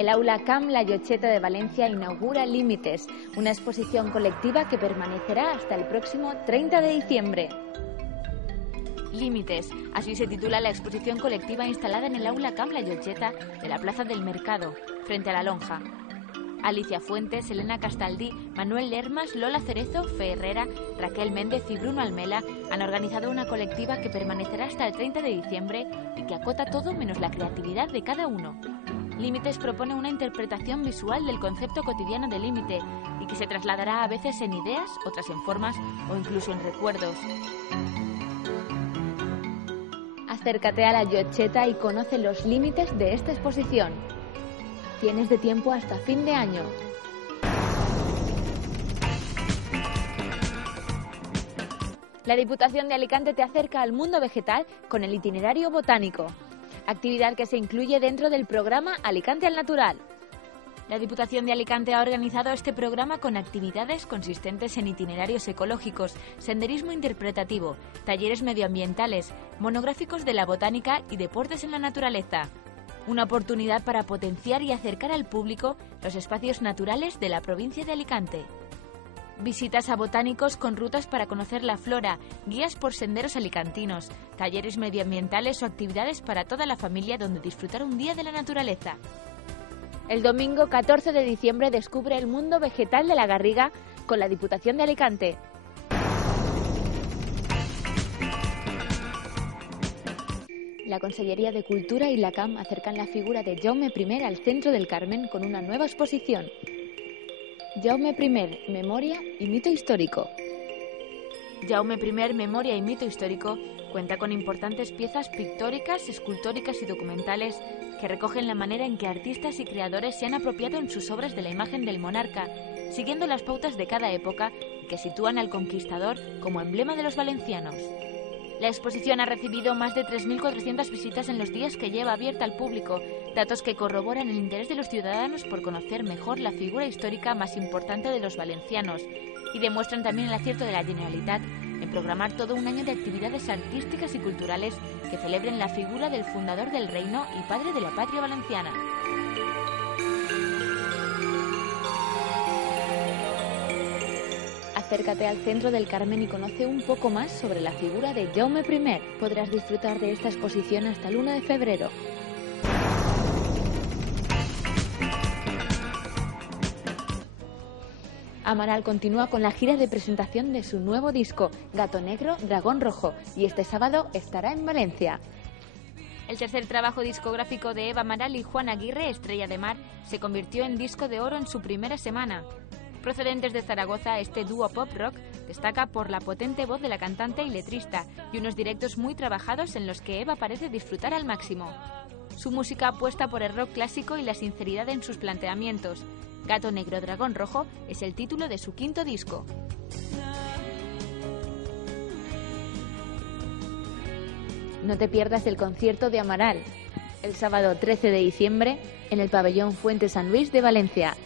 El Aula Camp La Llotxeta de Valencia inaugura Límites, una exposición colectiva que permanecerá hasta el próximo 30 de diciembre. Límites, así se titula la exposición colectiva instalada en el Aula Camp La Llotxeta de la Plaza del Mercado, frente a la Lonja. Alicia Fuentes, Elena Castaldí, Manuel Lermas, Lola Cerezo, Fe Herrera, Raquel Méndez y Bruno Almela han organizado una colectiva que permanecerá hasta el 30 de diciembre y que acota todo menos la creatividad de cada uno. Límites propone una interpretación visual del concepto cotidiano de límite y que se trasladará a veces en ideas, otras en formas o incluso en recuerdos. Acércate a La Llotxeta y conoce los límites de esta exposición. Tienes de tiempo hasta fin de año. La Diputación de Alicante te acerca al mundo vegetal con el itinerario botánico, actividad que se incluye dentro del programa Alicante al Natural. La Diputación de Alicante ha organizado este programa con actividades consistentes en itinerarios ecológicos, senderismo interpretativo, talleres medioambientales, monográficos de la botánica y deportes en la naturaleza. Una oportunidad para potenciar y acercar al público los espacios naturales de la provincia de Alicante. Visitas a botánicos con rutas para conocer la flora, guías por senderos alicantinos, talleres medioambientales o actividades para toda la familia donde disfrutar un día de la naturaleza. El domingo 14 de diciembre descubre el mundo vegetal de la Garriga con la Diputación de Alicante. La Consellería de Cultura y la CAM acercan la figura de Jaume I al centro del Carmen con una nueva exposición. Jaume I, Memoria y Mito Histórico. Jaume I, Memoria y Mito Histórico cuenta con importantes piezas pictóricas, escultóricas y documentales que recogen la manera en que artistas y creadores se han apropiado en sus obras de la imagen del monarca, siguiendo las pautas de cada época y que sitúan al conquistador como emblema de los valencianos. La exposición ha recibido más de 3.400 visitas en los días que lleva abierta al público, datos que corroboran el interés de los ciudadanos por conocer mejor la figura histórica más importante de los valencianos y demuestran también el acierto de la Generalitat en programar todo un año de actividades artísticas y culturales que celebren la figura del fundador del reino y padre de la patria valenciana. Acércate al centro del Carmen y conoce un poco más sobre la figura de Jaume I. Podrás disfrutar de esta exposición hasta el 1 de febrero. Amaral continúa con la gira de presentación de su nuevo disco, Gato Negro, Dragón Rojo, y este sábado estará en Valencia. El tercer trabajo discográfico de Eva Amaral y Juan Aguirre, Estrella de Mar, se convirtió en disco de oro en su primera semana. Procedentes de Zaragoza, este dúo pop-rock destaca por la potente voz de la cantante y letrista y unos directos muy trabajados en los que Eva parece disfrutar al máximo. Su música apuesta por el rock clásico y la sinceridad en sus planteamientos. Gato Negro, Dragón Rojo es el título de su quinto disco. No te pierdas el concierto de Amaral, el sábado 13 de diciembre en el Pabellón Fuente San Luis de Valencia.